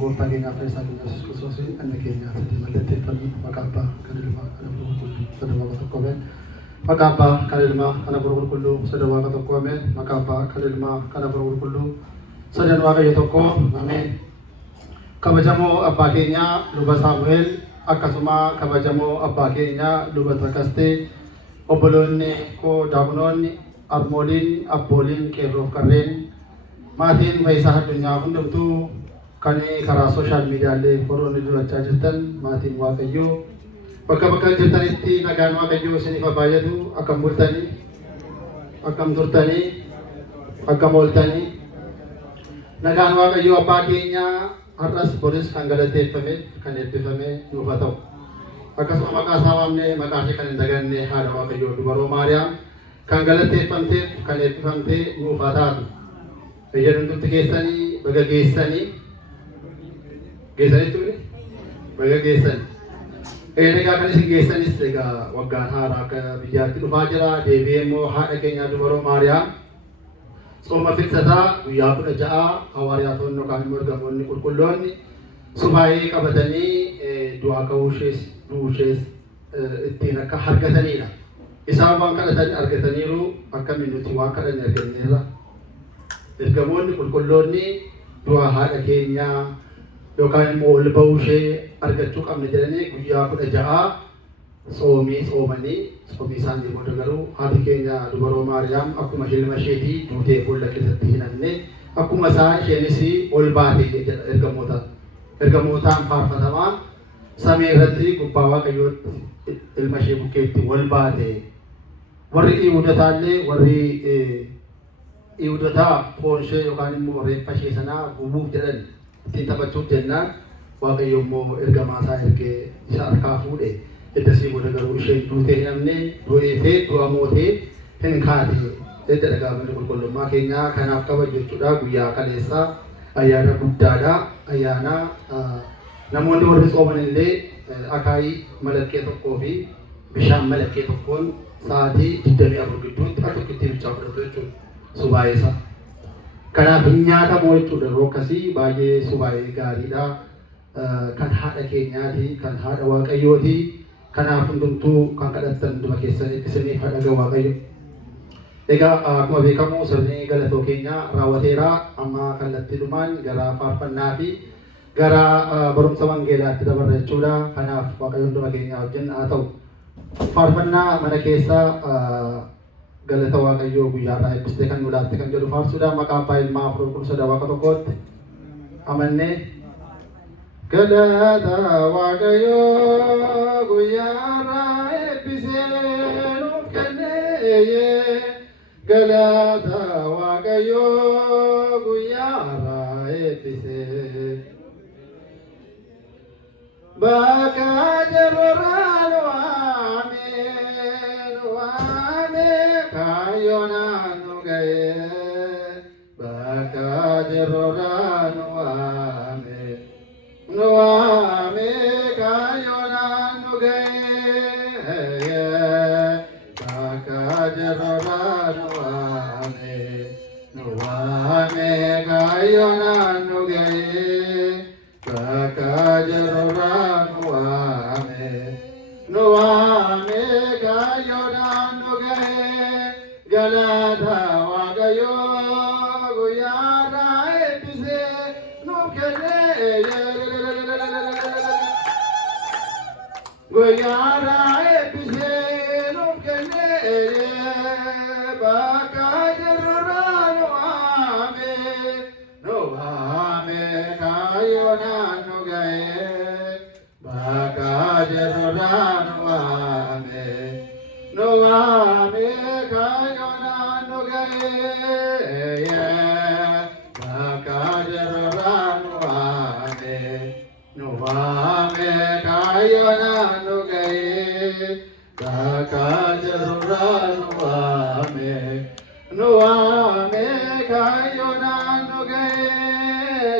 gooftaa keenyaa fi Yesuus Kiristoos inni keenyaa fi mallatteeffamni maqaa Abbaa kan Ilmaa kan Hafuura Qulqulluu sadan Waaqa tokko ameen. Maqaa Abbaa kan Ilmaa kan Hafuura Qulqulluu sadan Waaqa tokko ameen. Maqaa Abbaa kan Ilmaa kan Hafuura Qulqulluu sadan Waaqayyo tokko ameen. Kabajamoo abbaa keenyaa luba Saamu'eel akkasuma kabajamoo abbaa keenyaa luba Takastee obboloonni koo daakunoonni armooliin abbooliin qeerroof qarreen maatiin fayyisaa addunyaa hundumtuu kan karaa sooshaal miidiyaalee hordofanii durachaa jirtan maatiin Waaqayyoo bakka jirtanitti nagaan Waaqayyoo isiniif baay'atu akkam bultanii akkam turtanii akkam ooltanii nagaan Waaqayyoo abbaa keenyaa har'as boris kan galateeffame kan eebbifame nuuf haa ta'u. Akkasuma maqaa isaa waamnee maqaa ishee kan hin daganne haadha Waaqayyoo dubaroo Maariyaam kan galateeffamteef kan eebbifamtee nuuf haa taatu. Biyya hundumti keessanii baga geessanii jechuun baga geessanii. Egaa kan isin geessanis egaa waggaan haaraa akka biyyaatti dhufaa jira. Deebi'ee immoo haadha keenya dubaroo Maariyaam Sooma fixataa guyyaa 16 hawaariyaatonni yookaan immoo ergamoonni qulqulloonni subaayee qabatanii du'aa ka'uushees du'uushees ittiin akka argatanidha. Isaan waan kadhatan argataniiru akkamiin nuti waan kadhanne arganneerra. Ergamoonni qulqulloonni du'aa haadha keenyaa yookaan immoo ol ba'uushee argachuu qabna jedhanii guyyaa 16 soomii isaanii booda garuu haati keenya dubaroo Maariyaam akkuma ilma isheetii duutee boolla keessatti hinamne akkuma isaa isheenis ol baate jedha ergamootaan faarfatamaa samii irratti gubbaa Waaqayyootti ilma ishee bukkeetti ol baate. Warri Yihuudotaallee warri Yihuudotaa foon ishee yookaan immoo reeffa ishee sanaa gubuuf jedhan ittiin taphachuuf jennaan Waaqayyo immoo ergamaa isaa ergee isa harkaa fuudhe. Iddasii booda garuu isheen duutee hinamne du'eetee du'a mootee hin kaate jedha gaafni qulqullummaa keenyaa kanaaf kabaju jechuudha. Guyyaa kaleessaa ayyaana guddaadha. Ayyaana namoonni warri sooman illee akaayii malakkee tokkoo fi bishaan malakkee tokkoon sa'aatii 24 gidduutti akka tokkitti bichaa fudhatu jechuudha subaayesa. Kanaaf hin nyaatamu jechuudha. Yeroo akkasii baay'ee subaayee gaariidha. Kan haadha keenyaati, kan haadha Waaqayyooti. Kanaaf hundumtuu kan kadhattan hunduma keessanitti isiniif haadha Waaqayyo. Egaa akkuma beekamu sirni galatoo keenya raawwateera. Amma kallattiidhumaan gara faarfannaa fi gara barumsa wangeelaatti dabarra jechuudha. Kanaaf Waaqayyo hunduma keenya wajjin haa ta'u. Faarfannaa mana keessaa galata Waaqayyoo guyyaarraa eebbistee kan nu laatte kan jedhu faarsuudha. Maqaa Abbaa Ilmaa Hafuura Qulqulluu Waaqa tokkootti amannee. Galata Waaqayyoo guyyaarraa eebbisee nuuf kennee. Galata Waaqayyoo guyyaarraa eebbisee. Bakka jirurraa nu waame kaayyoonaan nu ga'ee. Bakka jirurraa nu waame. Nuwaame kaayyoonaan nu ga'ee. Bakka jirurraa nuwaame kaayyoonaan nu ga'ee. Bakka jirurraa nuwaame kaayyoonaan nu ga'ee. Galata Waaqayyoo guyyaarraa eebbisee nuuf kennee. Guyyaarraa eebbisee nuuf kennee. Bakka jirurraa nuwaame kaayyoonaan nu ga'ee. Bakka jirurraa nuwaame kaayyoonaan nu ga'ee. Bakka jirurraa nuwaame kaayyoonaan nu ga'ee. Bakka jirurraa nuwaame kaayyoonaan